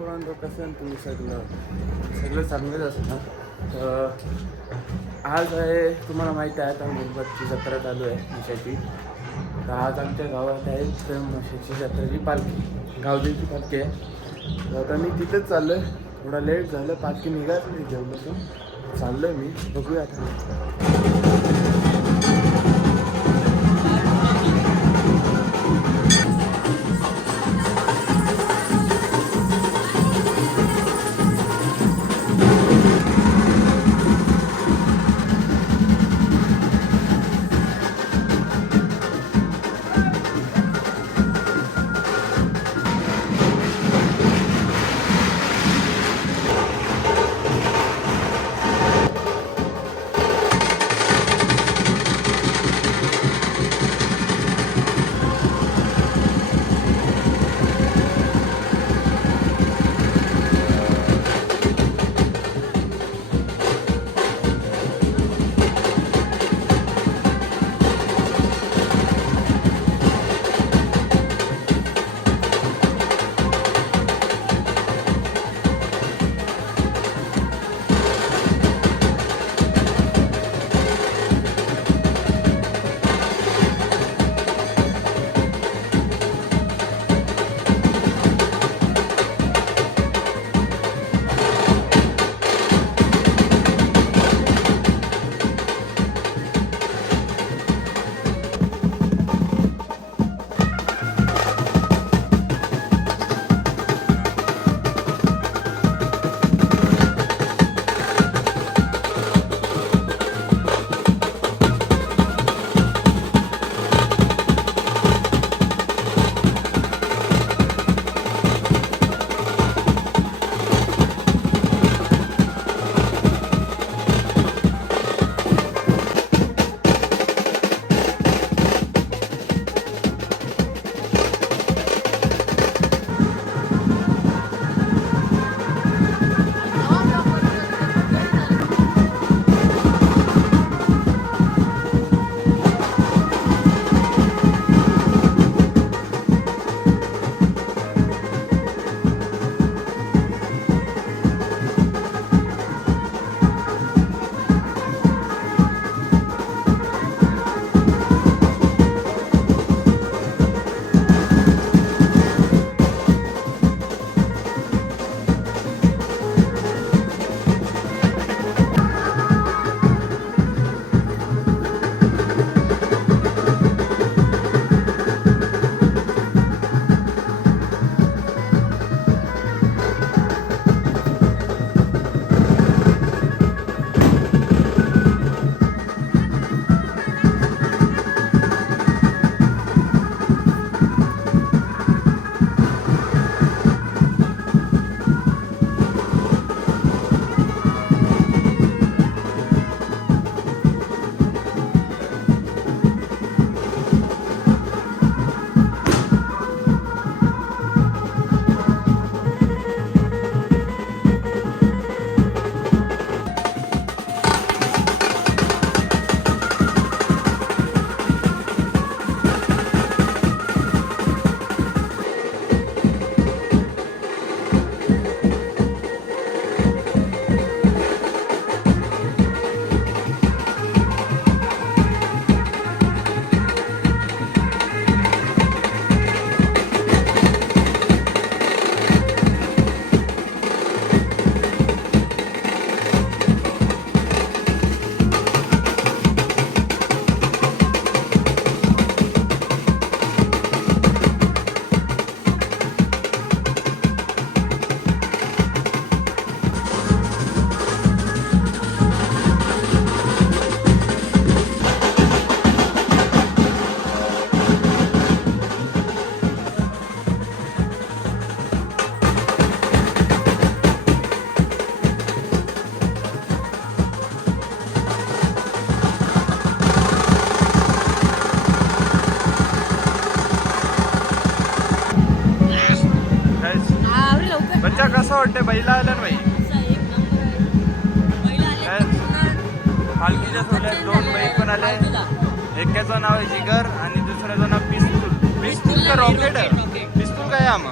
पोरांनो कसं तुम्ही सगळं चांगलंच असतं. आज आहे तुम्हाला माहिती आहे आता मोदबादची जत्रा चालू आहे म्हशाची. तर आज आमच्या गावात आहे तर म्हशाची जत्राची पालखी गावदेवीची पालखी आहे. तर आता मी तिथेच चाललो आहे. थोडा लेट झालं पालखी निघायचं नाही जेवलं चाललो आहे मी बघूया आता. कसं वाटतं बैला आलं ना बाई पालखीच्या सोहळ्यात दोन बैल पण आले. एकाचं नाव आहे जिगर आणि दुसऱ्याचं नाव पिस्तूल. पिस्तूल का रॉकेट? पिस्तूल काय आम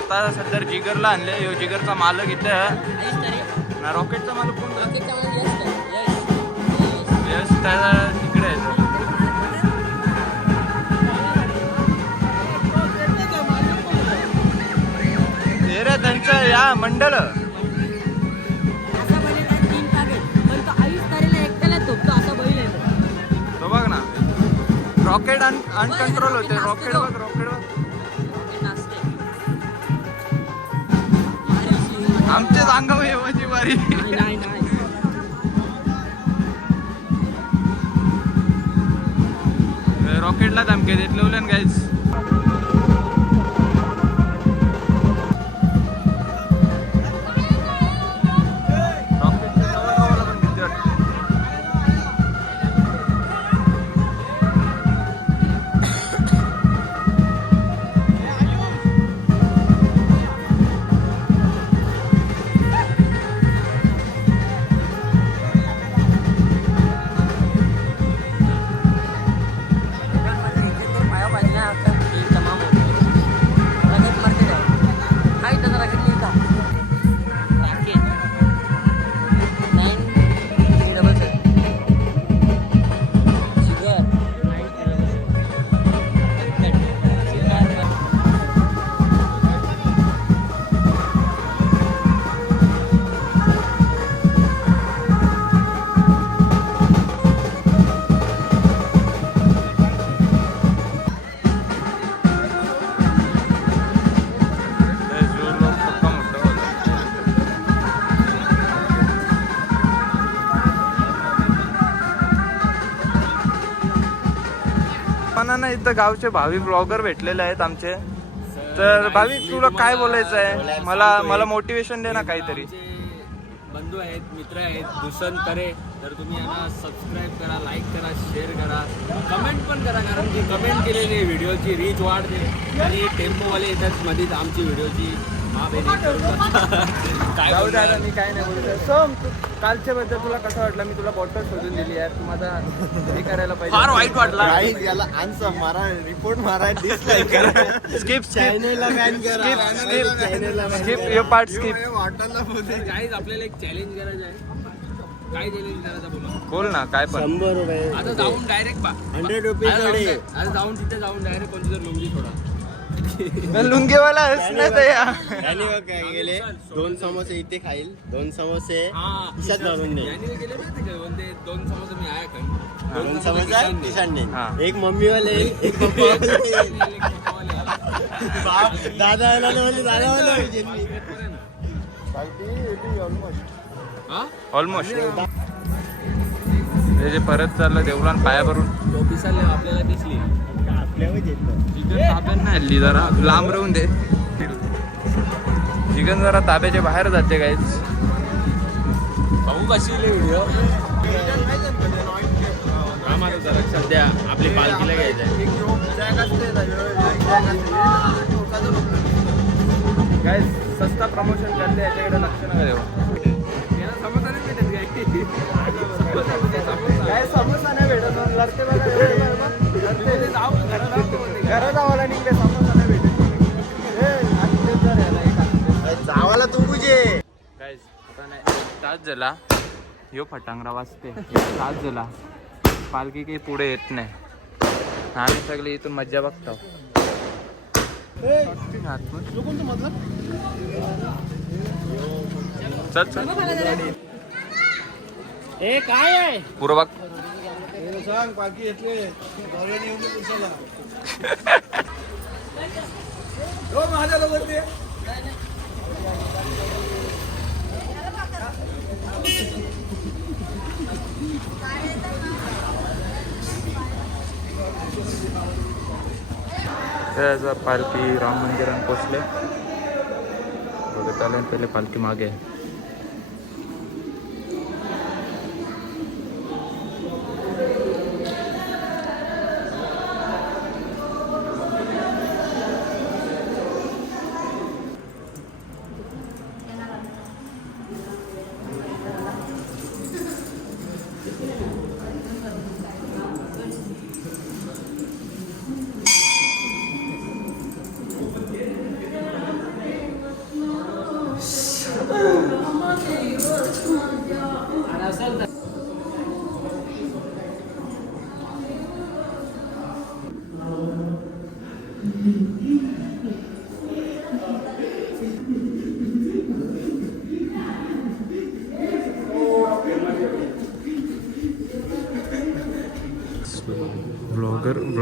आता सध्या जिगरला आणले. ह्यो जिगरचा मालक इथं ना. रॉकेटचा मालक कोण यश त्याला तिकडे आहे तो. हे रे त्यांचं या मंडळ तो बघ ना. रॉकेट अनकंट्रोल होते. रॉकेट बघ. रॉकेट बघ. आमचे अंगावर येवाची बारी. रॉकेटला धमके देत लवलन गाईज. ना इथं गावचे भावी ब्लॉगर भेटलेले आहेत आमचे. तर भावी तुला काय बोलायचं आहे? मला मोटिवेशन दे ना काहीतरी. बंधू आहेत, मित्र आहेत, दूषण करे तर तुम्ही यांना सबस्क्राईब करा, लाईक करा, शेअर करा, कमेंट पण करा. कारण की कमेंट केलेली व्हिडिओची रीच वाढते आणि टेम्पोवाले येतात मध्येच आमची व्हिडिओची काय दादा मी काय नाही बोलत. सोम कालच्या बद्दल तुला कसं वाटलं? मी तुला बॉटल शोधून दिली आहे. तू माझा हे करायला पाहिजे. फार वाईट वाटला. याला आन्सर मारा, रिपोर्ट मारा, डिसलाईक करा, स्किप चॅनेलला बॅन करा, स्किप यो पार्ट स्किप. वाटायला बोलते गाईज आपल्याला एक चॅलेंज करायचं आहे. काय चॅलेंज करायचं बोला? बोल ना काय पण. 100 रुपये आता जाऊन डायरेक्ट 100 रुपये आता जाऊन तिथे जाऊन डायरेक्ट कोणती तर लुंगी थोडा लुंगीवाला हसण्यात या. आणि मग काय गेले 2 समोसे इथे खाईल, 2 समोसे खिशात घालून दे, यांनी गेले माहिती का म्हणते 2 समोसे मी आहे का 2 समोसा खिशात हा. दे. एक मम्मीवाले, एक पप्पावाले, दादावाले, ऑलमोस्ट हे जे परत चाललं देवलान पायावरून. आपल्याला दिसली ताब्यात नाही हल्ली, जरा लांब राहून दे. चिकन जरा ताब्याच्या बाहेर जाते काहीच. भाऊ कशी व्हिडिओ जरा सध्या आपली पालखीला घ्यायचं काय सस्ता प्रमोशन करते याच्याकडे लक्ष नका देऊ. काय समोसा नाही भेटत लढते बघा. घरात आवाला निघले समोसा नाही भेटत. जावाला तू बुजे गाईज आता नाही 1 तास झाला यो फटांगरा वाजते. 1 तास झाला पालखी काही पुढे येत नाही. आम्ही सगळे इथून मज्जा बघतो. चल चल काय आहे पुरं बघ. सांग पालखी येतले माझ्या लोक ते पालखी राम मंदिरात पोचले. बघत आले पहिले पालखी मागे आहे.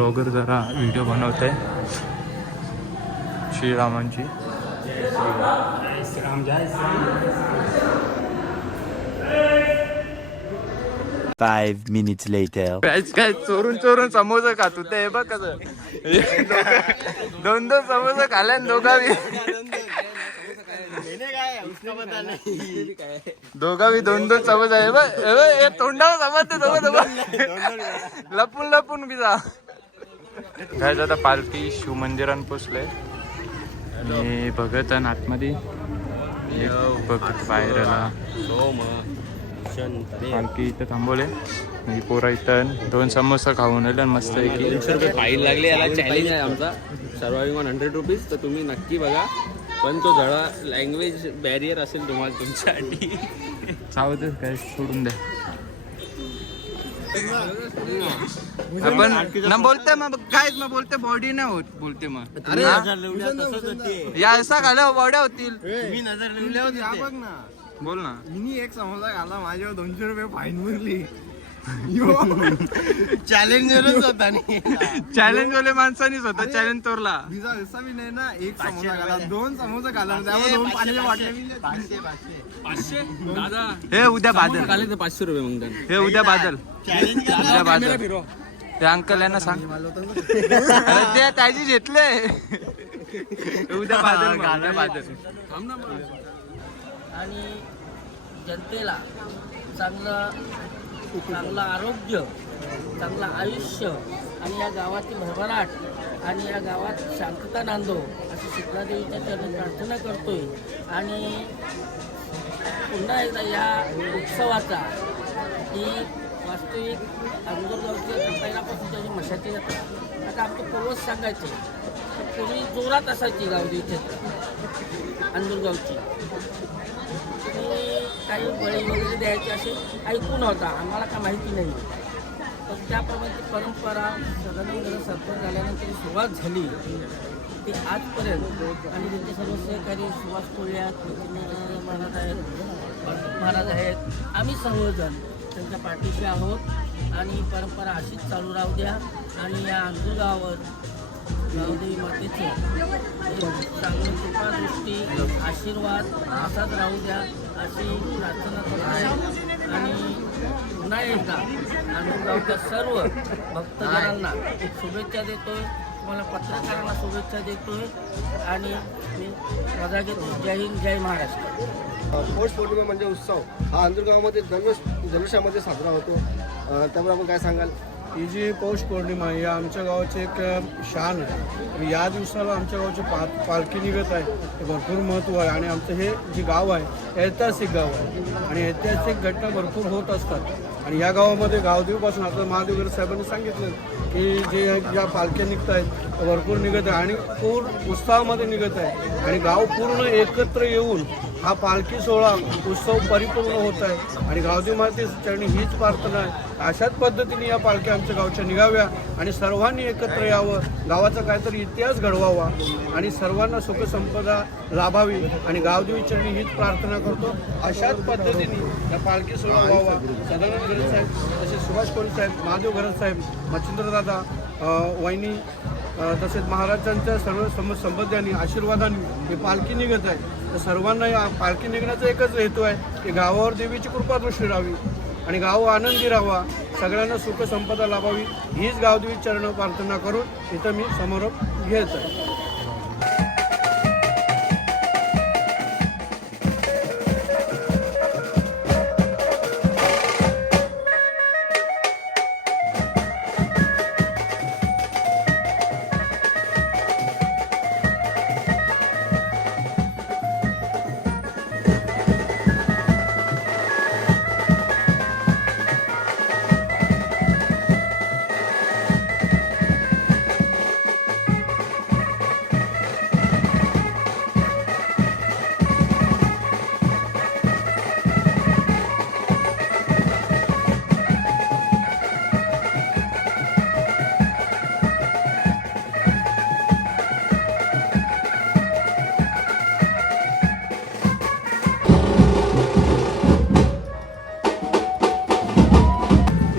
ब्लॉगर जरा व्हिडिओ बनवत आहे श्रीरामांची. Five minutes later. काय चोरून चोरून समोसा खातो ते हे बघ कसं. दोन समोसा खाल्या दोघावी दोन समोसा आहे बघ. हे तोंडावर समजते लपून लपून बिजा. काय आता पालखी शिवमंदिरात पोचलंय आणि भगत आहे आतमध्ये. एक भगत बाहेर आला. पालखी इथं थांबवले. पोरा इथं 2 समोसा खाऊन आले मस्त पैकी. 300 रुपये फाईन लागले. याला चॅलेंज आहे आमचा सर्वाइव्हिंग ऑन 100 रुपीज. तर तुम्ही नक्की बघा. पण तो जरा लँग्वेज बॅरियर असेल तुम्हाला तुमच्यासाठी. सावधच काय सोडून द्या. आपण ना बोलते मग काय मग बोलते बॉडी नाही होत बोलते मग. या असा घाला बॉड्या होतील. मी नजर लिहिल्या होती बघ ना. बोल ना. मी एक समोसा घाला माझ्यावर 200 रुपये फाईन भरली. चॅलेंजरच होता नाही. चॅलेंज वाले माणसानीच होता चॅलेंज तोरला. विजा असा बी नाही ना. एक समोसा घाला 2 समोसा घाला त्यावर 2 पाण्याच्या बाटल्या. 500 दादा हे उद्या बादल. आले तर 500 रुपये मग त्यांनी. हे उद्या बादल. उद्या बादल. फिरव. ते अंकल यांना सांग. अरे ते त्याची घेतले. उद्या बादल उद्या बादल. थांब ना मग. आणि जनतेला चांगलं आरोग्य, चांगलं आयुष्य आणि या गावातील भरभराट आणि या गावात शांतता नांदो अशी शिखरादेवीच्या चरणी प्रार्थना करतोय. आणि पुन्हा एकदा या उत्सवाचा ही वास्तविक अंजूरगावची पहिल्यापासूनच्या जी मशाची यात्रा आता आमचं पूर्वज सांगायचे तर पूर्वी जोरात असायची गावदेवीची यात्रा अंजूरगावची. काही बळी वगैरे द्यायचे असे ऐकून होता. आम्हाला काय माहिती नाही. पण त्याप्रमाणे ती परंपरा सदानंद सरपंच झाल्यानंतर सुरुवात झाली ती आजपर्यंत. आणि त्यांचे सर्व सहकारी सुभाष कोल्हे आहेत, महाराज आहेत. आम्ही सर्वजण त्यांच्या पाठीशी आहोत आणि परंपरा अशीच चालू राहू द्या. आणि या अंजूरगावावर गावदेवी मातेचे चांगली कृपादृष्टी आशीर्वाद असाच राहू द्या अशी प्रार्थना करतोय. आणि पुन्हा एकदा अंजूरगावच्या सर्व भक्तजनांना एक शुभेच्छा देतोय. तुम्हाला पत्रकारांना शुभेच्छा देतोय आणि मी रजा घेतो. जय हिंद, जय महाराष्ट्र. पौष पौर्णिमा म्हणजे उत्सव हा अंजूरगावामध्ये जल्लोषामध्ये साजरा होतो. त्यामुळे आपण काय सांगाल? ही जी पौष पौर्णिमा आहे या आमच्या गावाची एक शान आहे. या दिवसाला आमच्या गावची पालखी निघत आहे. ते भरपूर महत्त्व आहे. आणि आमचं हे जे गाव आहे ऐतिहासिक गाव आहे आणि ऐतिहासिक घटना भरपूर होत असतात. आणि या गावामध्ये गावदेवीपासून आता महादेवगर साहेबांनी सांगितलं की जे या पालख्या निघत आहेत भरपूर निघत आहे आणि पूर्ण उत्साहामध्ये निघत आहे. आणि गाव पूर्ण एकत्र येऊन हा पालखी सोहळा उत्सव परिपूर्ण होत आहे. आणि गावदेवी मातेच्या चरणी हीच प्रार्थना आहे अशाच पद्धतीने या पालख्या आमच्या गावच्या निघाव्या आणि सर्वांनी एकत्र यावं. गावाचा काहीतरी इतिहास घडवावा आणि सर्वांना सुखसंपदा लाभावी. आणि गावदेवी चरणी हीच प्रार्थना करतो. अशाच पद्धतीने या पालखी सोहळा व्हावा. सदानंद गरज साहेब, तसेच सुभाष कोळी साहेब, महादेव गरज साहेब, मच्छिंद्रदादा वहिनी तसेच महाराजांच्या सर्व संबंधांनी आशीर्वादांनी ही पालखी निघत आहे. तर सर्वांना या पालखी निघण्याचा एकच हेतू आहे की गावावर देवीची कृपादृष्टी राहावी आणि गाव आनंदी राहावा. सगळ्यांना सुखसंपदा लाभावी हीच गावदेवी चरण प्रार्थना करून इथं मी समारोप घेत आहे.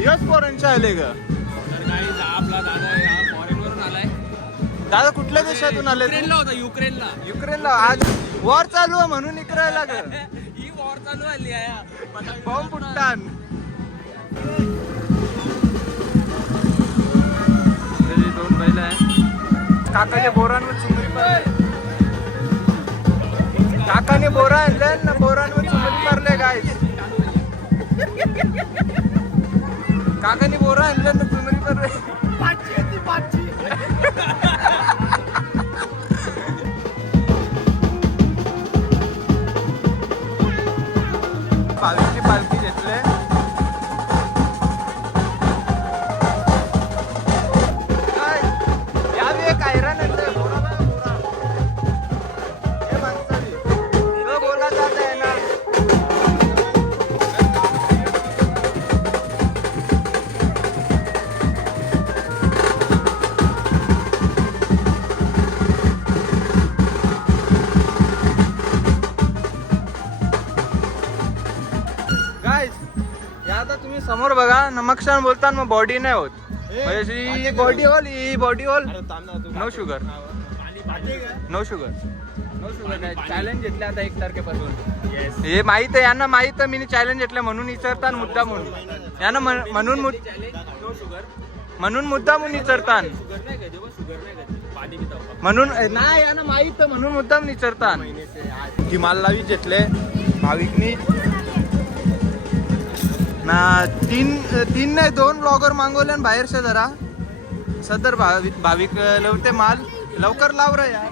यश पोरांच्या आले ग. तर काही आपला दादा या दादा कुठल्या देशातून आले तू? युक्रेनला होता युक्रेनला. युक्रेनला. आज वॉर चालू आहे म्हणून इकरायला ग ही वॉर चालू आली आहे. बॉम्ब फुटतान. त्याची 2 बैल आहे. काकाच्या बोरांवर चुंबरी मारले. काकाने बोरा आणले ना, बोरांवर चुंबरी मारले गाय. काकाने बोरा आणले ना, चुंबरी मारले. भाविकची पालखी घेतले. काय यावी एक ऐरण आणलंय. बोरा बघा, बोरा. हे माणसाने. तो बोला जात आहे ना. गाईज या आता तुम्ही समोर बघा. नमकशान बोलताना मग बॉडी नाही होत. म्हणजे बॉडी होल, ही body whole. No sugar, no sugar, no sugar. Challenge घेतले आता 1 तारखेपासून. हे माहित आहे यांना, माहित आहे मी चॅलेंज घेतलं म्हणून विचारतान मुद्दा म्हणून. यांना म्हणून मुद्दा म्हणून विचारतान. म्हणून नाही यांना माहित म्हणून मुद्दाम विचारतान. ती माल लावी घेतले भाविकनी ना. 3 नाही 2 ब्लॉगर मागवले बाहेरच्या जरा. सदर भाविक लवते माल लवकर लाव रे यार.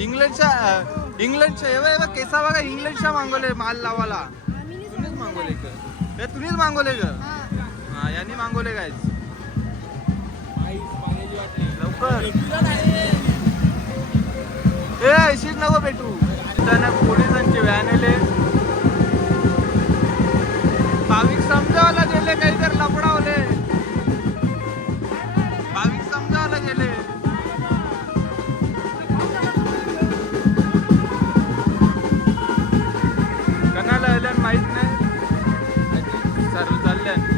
इंग्लंडच्या एवढा केसा बघा. इंग्लंडच्या मागवले माल लावाला. तुम्हीच मागवले का? तुम्हीच मागवले का? हा यांनी मागवले काय लवकर. ए ऐशीच नको भेटू. त्यांना पोलिसांची व्हॅन आले. भाविक समजावला गेले काहीतरी लपडावले. भाविक समजावला गेले. कणाला आल्यान माहित नाही. सर्व चालल्यान.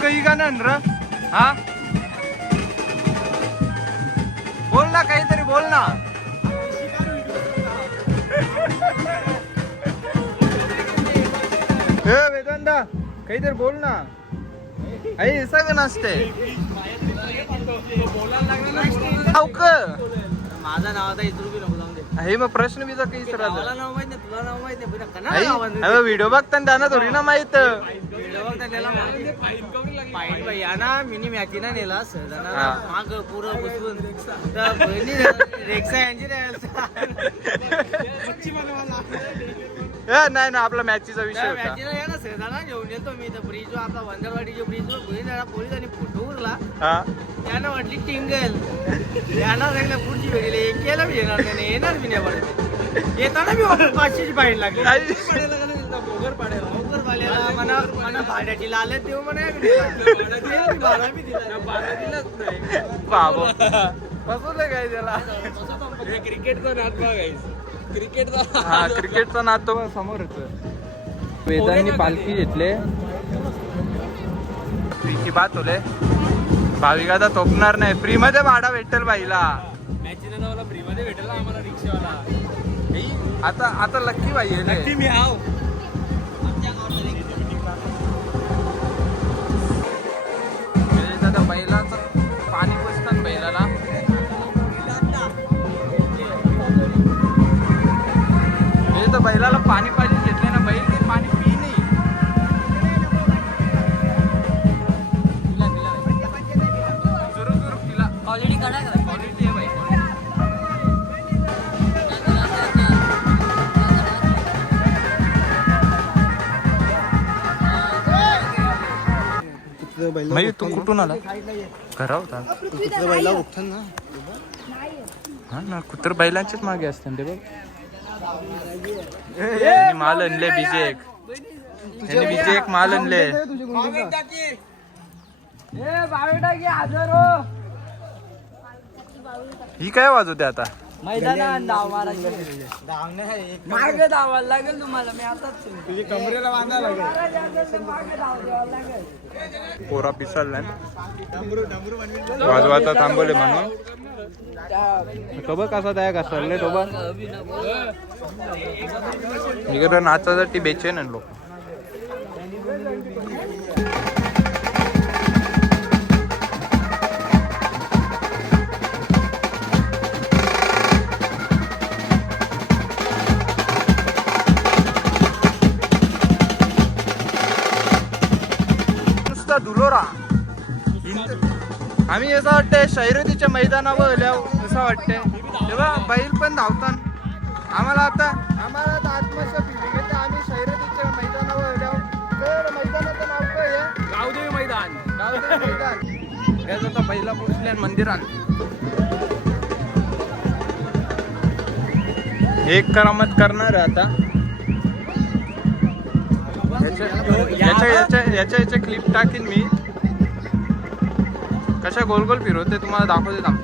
काही का नाही रा. हा बोल ना काहीतरी बोल ना. वेदांता काहीतरी बोल ना. आई सगळं नसते. माझं नाव आता इथून बी नको लावून दे. हे मग प्रश्न बिचा काही मला नाव माहित नाही, तुला नाव माहित नाही. व्हिडिओ बघताना त्यांना थोडी ना माहित. व्हिडिओ बघता त्याला फाईन भाई ना मिनी मॅची ना नेला सहजाना माग पुरं बसून तर बहिणी रेक्सा यांची नाही ना आपला मॅचीचा विषय होता. मॅचीला या ना सहजाना घेऊन येतो मी तर ब्रिज आपला वंदरवाडीच्या ब्रिजवर बहिणीला पोलिसांनी फोटो उरला. त्यानं म्हटली टिंगल. त्यांना सांगितलं पुढची वेळेला केलं मी येणार नाही, येणार मी नाही पडत. येताना मी 500ची फाईन लागली. बोगर पाड्याला मला भाड्याची लाल तेव्हा म्हणा काय त्याला क्रिकेटचा नाद बघायचं. क्रिकेटचा नाद तो समोर येतो. वेदांनी पालखी घेतले. बात होले भाविक आता थोपणार नाही, फ्री मध्ये भाडा भेटेल बाईला. मॅचीला मला फ्री मध्ये भेटेल ना आम्हाला रिक्षावाला. आता लक्की बाई आहे रे. मी हाव. आता बैलाचं पाणी पुसतात बैलाला. हे तर बैलाला पाणी पाहिजे घेतले ना, बैल ते पाणी पी नाही. सुरू तिला ऑलरेडी काढा का क्वालिटी आहे बाई. म्हणजे तू कुठून आला? घरा होता. बैला उठतात ना. हा ना, कुत्र बैलांचेच मागे असते ते बघ. यांनी माल आणले बीजे एक. यांनी बीजे एक माल आणले. ही काय वाजवते आता? मैदानात धाव मारायची. मागे धावायला लागेल तुम्हाला. मी आताच तुझी कमरेला बांधायला लागेल. पोरा पिसाल वाजवाचा थांबवले म्हणून. तो बघ कसा त्या घसरले तो बघ. इकडे नाचासाठी बेचैन आहे लोक. धुलोरा आम्ही असं वाटतंय शर्यतीच्या मैदानावर आल्यावर असं वाटतंय तेव्हा बैल पण धावतात. आम्हाला आता आत्मशा फिलिंग येते. आम्ही शर्यतीच्या मैदानावर आल्यावर तर मैदानाचं नाव काय आहे? गावदेवी मैदान. गावदेवी मैदान. याच आता बैला पोचले मंदिरात. एक करामत करणार आहे आता. याच्या क्लिप टाकीन मी. कशा गोल गोल फिरवते तुम्हाला दाखवते थांब.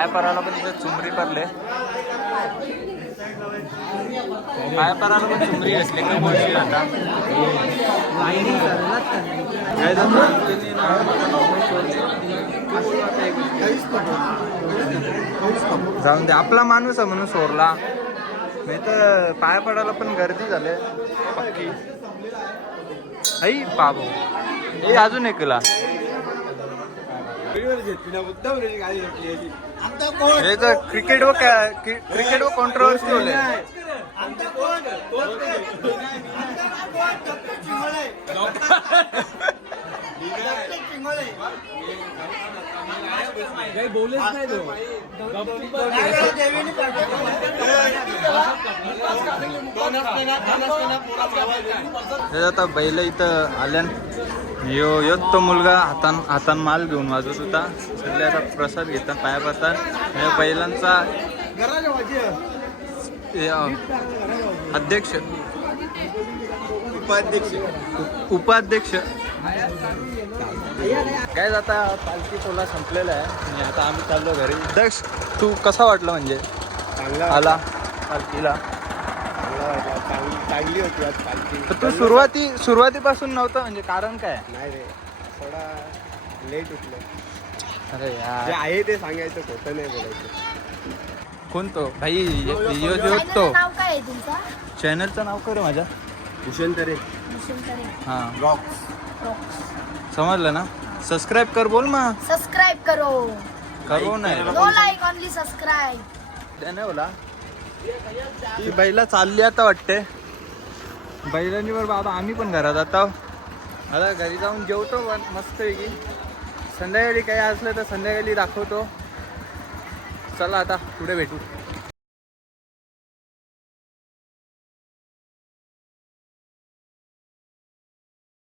पाया पराला पण तिथे चुमरी पडले. पाया पराला पण चुमरी घेतली का बोलली आता काय जाऊन दे. आपला माणूस आहे म्हणून सोडला, नाही तर पाया पडायला पण गर्दी झाले पक्की. आई बाबू हे अजून एकला हे तर क्रिकेट व कॉन्ट्रोवर्सी होले. काही बोलच नाही तो. आता बैल इथं आल्यान यो तो मुलगा हातान माल घेऊन वाजवत होता. सगळे आता प्रसाद घेतात, पाया पडतात. या बैलांचा अध्यक्ष उपाध्यक्ष काय आता पालखी सोहळा संपलेला आहे आणि आता आम्ही चाललो घरी. दक्ष तू कसा वाटला म्हणजे चांगला आला पालखीला? चांगली होती आज पालखी. तर तू सुरुवातीपासून नव्हतं म्हणजे कारण काय? नाही रे, थोडा लेट उठलो. अरे जे यार आहे ते सांगायचं, खोटं नाही बोलायचं. कोण तो भाई? यो जो तो नाव काय आहे तुमचा? चॅनलचं नाव कर माझ्या. भूषण तरे भूषण तरे. हां रॉक्स. समजलं ना? सबस्क्राईब कर बोल मग. सबस्क्राइब करो. करू नाही नो लाईक ओनली सबस्क्राइब. त्याने बोला ती बैला चालली आता वाटते. बैलांनी बरोबर आता आम्ही पण घरात आता घरी जाऊन जेवतो मस्तपैकी. संध्याकाळी काही असलं तर संध्याकाळी दाखवतो. चला आता पुढे भेटू.